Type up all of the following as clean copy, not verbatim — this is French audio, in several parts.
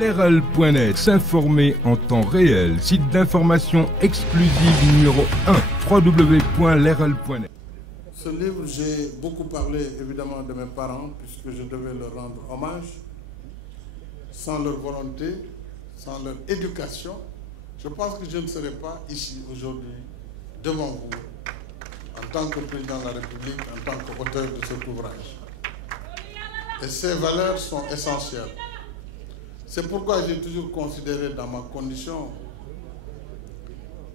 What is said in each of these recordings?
Lerel.net, s'informer en temps réel, site d'information exclusive numéro 1, www.lerel.net. Ce livre, j'ai beaucoup parlé évidemment de mes parents, puisque je devais leur rendre hommage. Sans leur volonté, sans leur éducation, je pense que je ne serais pas ici aujourd'hui, devant vous, en tant que président de la République, en tant qu'auteur de cet ouvrage. Et ces valeurs sont essentielles. C'est pourquoi j'ai toujours considéré dans ma condition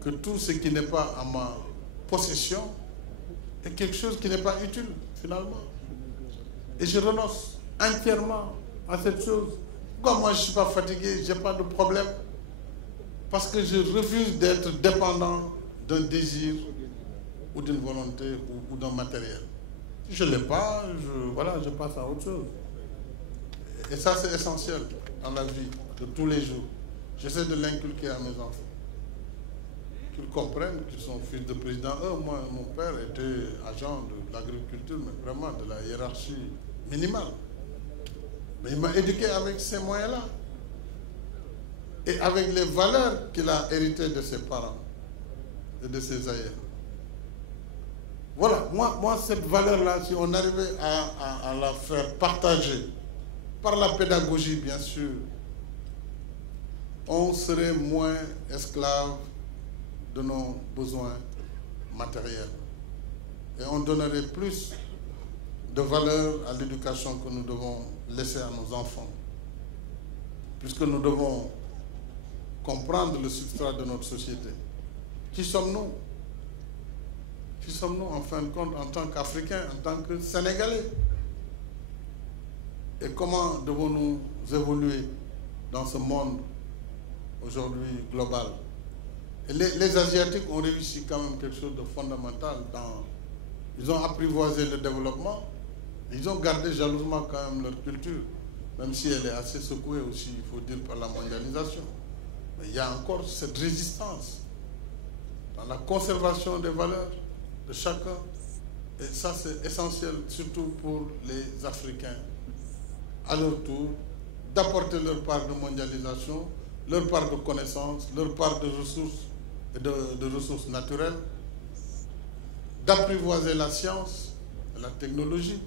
que tout ce qui n'est pas à ma possession est quelque chose qui n'est pas utile, finalement. Et je renonce entièrement à cette chose. Pourquoi moi je ne suis pas fatigué, je n'ai pas de problème? Parce que je refuse d'être dépendant d'un désir ou d'une volonté ou d'un matériel. Si je ne l'ai pas, je passe à autre chose. Et ça, c'est essentiel dans la vie de tous les jours. J'essaie de l'inculquer à mes enfants. Qu'ils comprennent qu'ils sont fils de président. Moi, mon père était agent de l'agriculture, mais vraiment de la hiérarchie minimale. Mais il m'a éduqué avec ces moyens-là. Et avec les valeurs qu'il a héritées de ses parents et de ses aïeux. Voilà, moi cette valeur-là, si on arrivait à la faire partager, par la pédagogie bien sûr, on serait moins esclave de nos besoins matériels. Et on donnerait plus de valeur à l'éducation que nous devons laisser à nos enfants. Puisque nous devons comprendre le substrat de notre société. Qui sommes-nous? Qui sommes-nous en fin de compte en tant qu'Africains, en tant que Sénégalais? Et comment devons-nous évoluer dans ce monde aujourd'hui global? Et les Asiatiques ont réussi quand même quelque chose de fondamental. Ils ont apprivoisé le développement, ils ont gardé jalousement quand même leur culture, même si elle est assez secouée aussi, il faut dire, par la mondialisation. Mais il y a encore cette résistance dans la conservation des valeurs de chacun. Et ça, c'est essentiel, surtout pour les Africains, à leur tour, d'apporter leur part de mondialisation, leur part de connaissances, leur part de ressources et de ressources naturelles, d'apprivoiser la science et la technologie.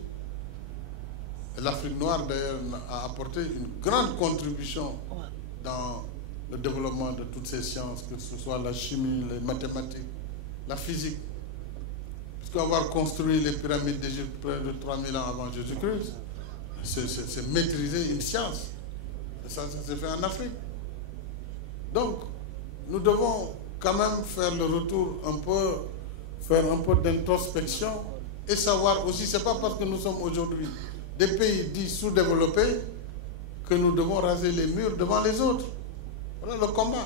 Et l'Afrique noire, d'ailleurs, a apporté une grande contribution dans le développement de toutes ces sciences, que ce soit la chimie, les mathématiques, la physique. Puisqu'avoir construit les pyramides d'Égypte près de 3000 ans avant Jésus-Christ, c'est maîtriser une science. Et ça s'est fait en Afrique. Donc, nous devons quand même faire le retour faire un peu d'introspection et savoir aussi, c'est pas parce que nous sommes aujourd'hui des pays dits sous-développés que nous devons raser les murs devant les autres. Voilà le combat.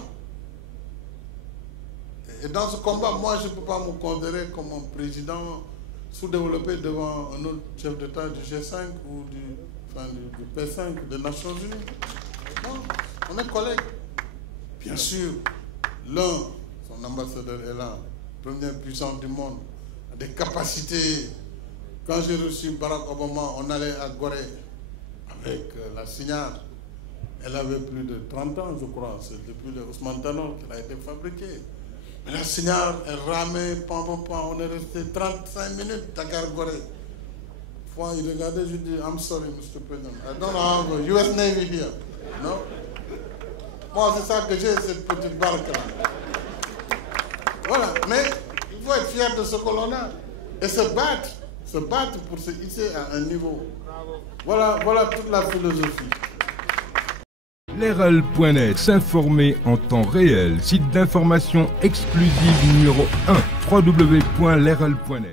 Et dans ce combat, moi, je ne peux pas me considérer comme un président sous-développé devant un autre chef d'État du G5 ou du P5 des Nations Unies. Non, on est collègues. Bien sûr, l'un, son ambassadeur est là, première puissance du monde, a des capacités. Quand j'ai reçu Barack Obama, on allait à Gorée avec la Signare. Elle avait plus de 30 ans, je crois. C'est depuis le Ousmane Tanor qu'elle a été fabriquée. Mais la Signare, elle ramait, on est resté 35 minutes Dakar-Gorée. Une fois, il regardait, je dis, I'm sorry, Mr. President, I don't have a US Navy here. Non? Moi, c'est ça que j'ai, cette petite barque-là. Voilà, mais il faut être fier de ce que l'on a. Et se battre pour se hisser à un niveau. Voilà toute la philosophie. Lerel.net, s'informer en temps réel, site d'information exclusive numéro 1, www.lerel.net.